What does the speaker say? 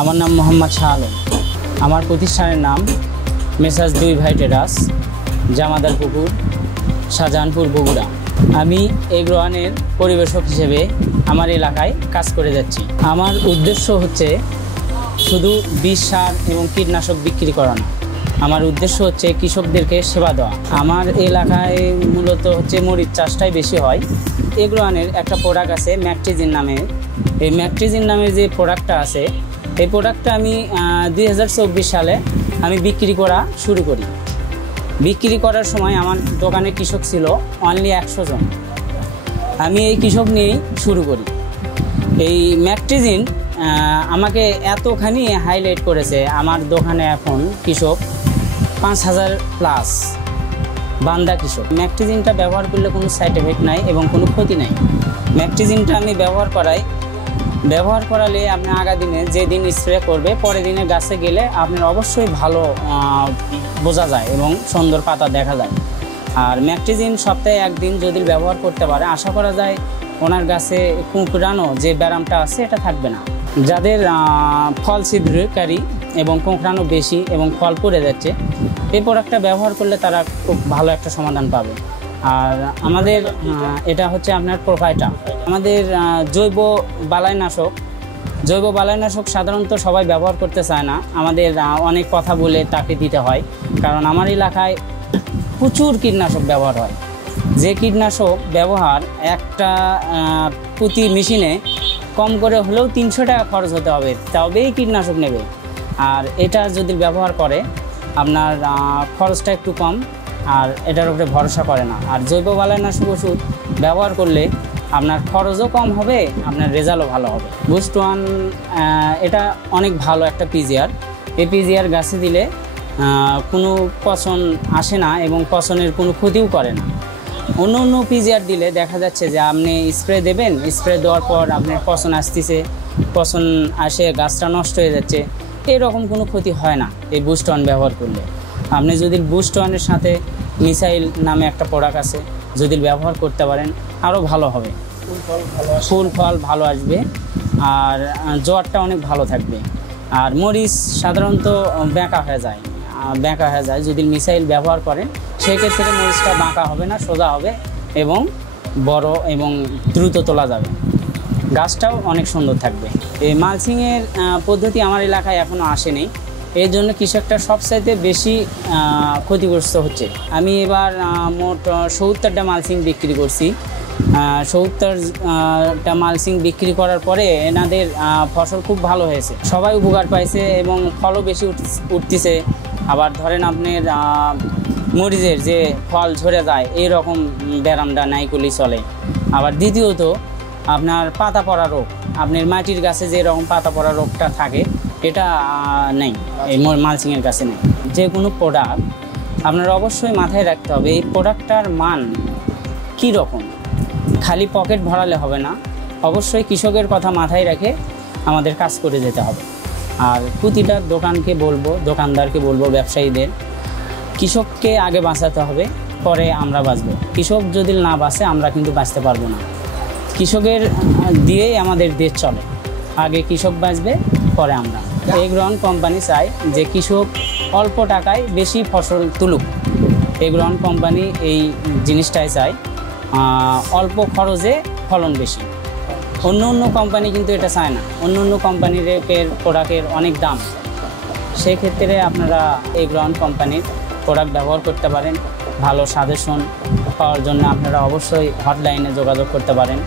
আমার নাম মোহাম্মদ শাহ আলম। আমার প্রতিষ্ঠানের নাম মেসার্স দুই ভাই ট্রেডার্স, জামাদার পুকুর, শাহজাহানপুর, বগুড়া। আমি এগ্রোওয়ানের পরিবেশক হিসেবে আমার এলাকায় কাজ করে যাচ্ছি। আমার উদ্দেশ্য হচ্ছে শুধু বিষ, সার এবং কীটনাশক বিক্রি করা না। আমার উদ্দেশ্য হচ্ছে কৃষকদেরকে সেবা দেওয়া। আমার এলাকায় মূলত হচ্ছে মরিচ চাষটাই বেশি হয়। এগ্রোওয়ানের একটা প্রোডাক্ট আছে ম্যাট্রিজিন নামে। এই ম্যাট্রিজিন নামের যে প্রোডাক্টটা আছে, এই প্রোডাক্টটা আমি 2024 সালে আমি বিক্রি করা শুরু করি। বিক্রি করার সময় আমার দোকানে কৃষক ছিল অনলি 100 জন। আমি এই কৃষক নিয়েই শুরু করি। এই ম্যাট্রিজিন আমাকে এতখানি হাইলাইট করেছে, আমার দোকানে এখন কৃষক 5000 প্লাস বান্দা কৃষক। ম্যাট্রিজিনটা ব্যবহার করলে কোনো সাইড এফেক্ট নাই এবং কোনো ক্ষতি নাই। ম্যাট্রিজিনটা আমি ব্যবহার করালে আপনি আগা দিনে যেদিন স্প্রে করবে, পরের দিনে গাছে গেলে আপনার অবশ্যই ভালো বোঝা যায় এবং সুন্দর পাতা দেখা যায়। আর ম্যাট্রিজিন সপ্তাহে একদিন যদি ব্যবহার করতে পারে, আশা করা যায় ওনার গাছে কুঁকড়ানো যে ব্যারামটা আছে এটা থাকবে না। যাদের ফল ছিদ্রকারী এবং কুঁকড়ানো বেশি এবং ফল পড়ে যাচ্ছে, এই প্রোডাক্টটা ব্যবহার করলে তারা খুব ভালো একটা সমাধান পাবে। আর আমাদের এটা হচ্ছে আপনার প্রোফাইটা। আমাদের জৈব বালাইনাশক সাধারণত সবাই ব্যবহার করতে চায় না। আমাদের অনেক কথা বলে তাকে দিতে হয়, কারণ আমার এলাকায় প্রচুর কীটনাশক ব্যবহার হয়। যে কীটনাশক ব্যবহার একটা প্রতি মেশিনে কম করে হলেও 300 টাকা খরচ হতে হবে, তবেই কীটনাশক নেবে। আর এটা যদি ব্যবহার করে আপনার খরচটা একটু কম, আর এটার উপরে ভরসা করে না। আর জৈব বালাইনাশক ওষুধ ব্যবহার করলে আপনার খরচও কম হবে, আপনার রেজাল্টও ভালো হবে। বুস্ট ওয়ান এটা অনেক ভালো একটা পিজিআর। এই পিজিআর গাছে দিলে কোনো পচন আসে না এবং পচনের কোনো ক্ষতিও করে না। অন্য পিজিআর দিলে দেখা যাচ্ছে যে আপনি স্প্রে দেবেন, স্প্রে দেওয়ার পর আপনার পচন আসতেছে, পচন আসে গাছটা নষ্ট হয়ে যাচ্ছে, এরকম কোনো ক্ষতি হয় না এই বুস্ট ওয়ান ব্যবহার করলে। আপনি যদি বুস্ট ওয়ানের সাথে মিসাইল নামে একটা প্রোডাক্ট আছে, যদি ব্যবহার করতে পারেন আরও ভালো হবে। ফুল ফল ভালো আসবে আর জ্বরটা অনেক ভালো থাকবে। আর মরিচ সাধারণত বেঁকা হয়ে যায় যদি মিসাইল ব্যবহার করেন, সেক্ষেত্রে মরিচটা বাঁকা হবে না, সোজা হবে এবং বড় এবং দ্রুত তোলা যাবে। গাছটাও অনেক সুন্দর থাকবে। এই মালচিংয়ের পদ্ধতি আমার এলাকায় এখনও আসেনি, এর জন্য কৃষকটা সবচাইতে বেশি ক্ষতিগ্রস্ত হচ্ছে। আমি এবার মোট 70টা মালচিং বিক্রি করছি। 70টা মালচিং বিক্রি করার পরে এনাদের ফসল খুব ভালো হয়েছে, সবাই উপকার পাইছে এবং ফলও বেশি উঠতেছে। আবার ধরেন আপনার মরিচের যে ফল ঝরে যায়, এইরকম ব্যারামটা নাই করলেই চলে। আবার দ্বিতীয়ত আপনার পাতা পড়া রোগ, আপনার মাটির গাছে যে রকম পাতা পড়া রোগটা থাকে, এটা নেই এই মালচিংয়ের গাছে নেই। যে কোনো প্রোডাক্ট আপনার অবশ্যই মাথায় রাখতে হবে এই প্রোডাক্টটার মান কী রকম। খালি পকেট ভরালে হবে না, অবশ্যই কৃষকের কথা মাথায় রেখে আমাদের কাজ করে যেতে হবে। আর প্রতিটা দোকানদারকে বলবো, ব্যবসায়ীদের, কৃষককে আগে বাঁচাতে হবে, পরে আমরা বাঁচব। কৃষক যদি না বাঁচে আমরা কিন্তু বাঁচতে পারবো না। কৃষকের দিয়েই আমাদের দেশ চলে, আগে কৃষক বাঁচবে, পরে আমরা। এগ্রোওয়ান কোম্পানি চায় যে কৃষক অল্প টাকায় বেশি ফসল তুলুক। এগ্রোওয়ান কোম্পানি এই জিনিসটাই চায়, অল্প খরচে ফলন বেশি। অন্য কোম্পানি কিন্তু এটা চায় না। অন্য কোম্পানির প্রোডাক্টের অনেক দাম। সেই ক্ষেত্রে আপনারা এগ্রোওয়ান কোম্পানির প্রোডাক্ট ব্যবহার করতে পারেন। ভালো সাজেশন পাওয়ার জন্য আপনারা অবশ্যই হটলাইনে যোগাযোগ করতে পারেন।